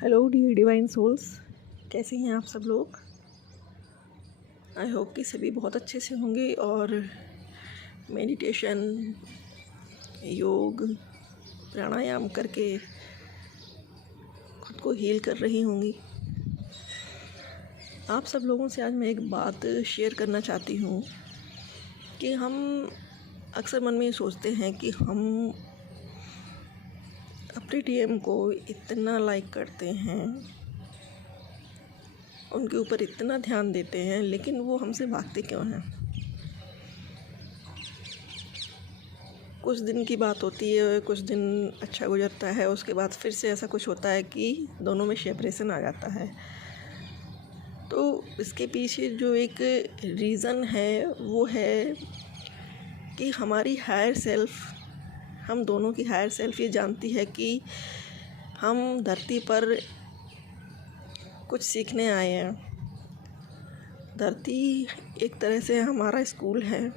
Hello dear divine souls, कैसे हैं आप सब लोग। आई होप कि सभी बहुत अच्छे से होंगे और मेडिटेशन, योग, प्राणायाम करके खुद को हील कर रही होंगी। आप सब लोगों से आज मैं एक बात शेयर करना चाहती हूँ कि हम अक्सर मन में ये सोचते हैं कि हम अपने डीएम को इतना लाइक करते हैं, उनके ऊपर इतना ध्यान देते हैं, लेकिन वो हमसे भागते क्यों हैं। कुछ दिन की बात होती है, कुछ दिन अच्छा गुजरता है, उसके बाद फिर से ऐसा कुछ होता है कि दोनों में सेपरेशन आ जाता है। तो इसके पीछे जो एक रीज़न है वो है कि हमारी हायर सेल्फ, हम दोनों की हायर सेल्फ ये जानती है कि हम धरती पर कुछ सीखने आए हैं। धरती एक तरह से हमारा स्कूल है,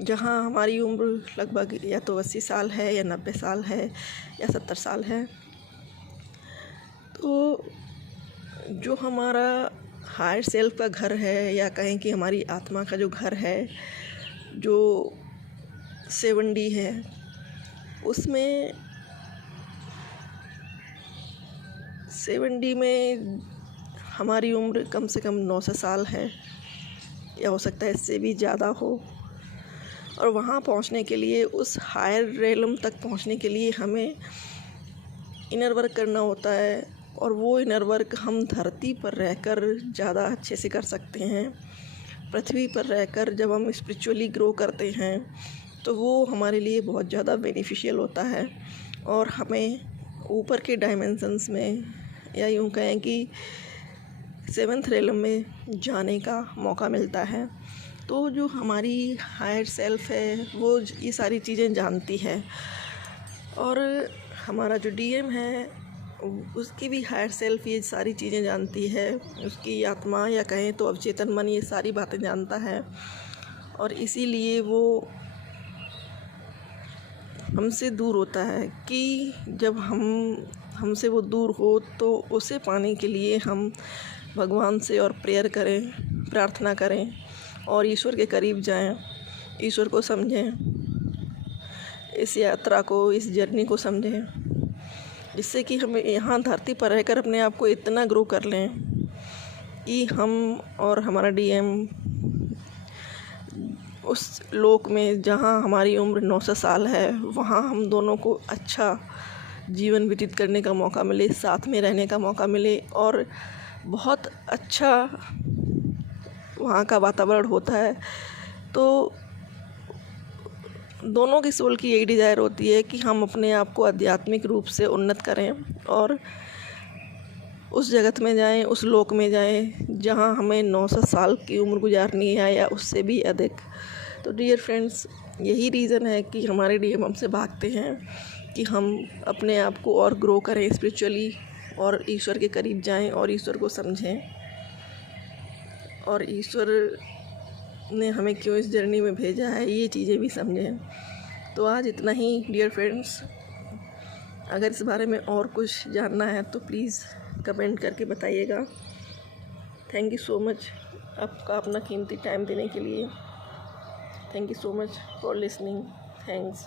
जहाँ हमारी उम्र लगभग या तो 80 साल है या 90 साल है या 70 साल है। तो जो हमारा हायर सेल्फ का घर है, या कहें कि हमारी आत्मा का जो घर है, जो 7D है, उसमें 7D में हमारी उम्र कम से कम 900 साल है, या हो सकता है इससे भी ज़्यादा हो। और वहाँ पहुँचने के लिए, उस हायर रेलम तक पहुँचने के लिए हमें इनर वर्क करना होता है, और वो इनर वर्क हम धरती पर रहकर ज़्यादा अच्छे से कर सकते हैं। पृथ्वी पर रहकर जब हम स्पिरिचुअली ग्रो करते हैं तो वो हमारे लिए बहुत ज़्यादा बेनिफिशियल होता है, और हमें ऊपर के डायमेंशंस में, या यूँ कहें कि 7th रेलम में जाने का मौका मिलता है। तो जो हमारी हायर सेल्फ है वो ये सारी चीज़ें जानती है, और हमारा जो डीएम है उसकी भी हायर सेल्फ ये सारी चीज़ें जानती है। उसकी आत्मा, या कहें तो अवचेतन मन, ये सारी बातें जानता है, और इसीलिए वो हमसे दूर होता है कि जब हमसे वो दूर हो तो उसे पाने के लिए हम भगवान से और प्रेयर करें, प्रार्थना करें, और ईश्वर के करीब जाएं, ईश्वर को समझें, इस यात्रा को, इस जर्नी को समझें, जिससे कि हम यहाँ धरती पर रहकर अपने आप को इतना ग्रो कर लें कि हम और हमारा डीएम उस लोक में जहाँ हमारी उम्र 900 साल है, वहाँ हम दोनों को अच्छा जीवन व्यतीत करने का मौका मिले, साथ में रहने का मौका मिले, और बहुत अच्छा वहाँ का वातावरण होता है। तो दोनों की सोल की यही डिज़ायर होती है कि हम अपने आप को आध्यात्मिक रूप से उन्नत करें और उस जगत में जाएं, उस लोक में जाएं जहां हमें 900 साल की उम्र गुजारनी है, या उससे भी अधिक। तो डियर फ्रेंड्स, यही रीज़न है कि हमारे डीएम हमसे भागते हैं कि हम अपने आप को और ग्रो करें स्पिरिचुअली, और ईश्वर के करीब जाएं, और ईश्वर को समझें, और ईश्वर ने हमें क्यों इस जर्नी में भेजा है ये चीज़ें भी समझें। तो आज इतना ही डियर फ्रेंड्स। अगर इस बारे में और कुछ जानना है तो प्लीज़ कमेंट करके बताइएगा। थैंक यू सो मच आपका अपना कीमती टाइम देने के लिए। Thank you so much for listening. Thanks.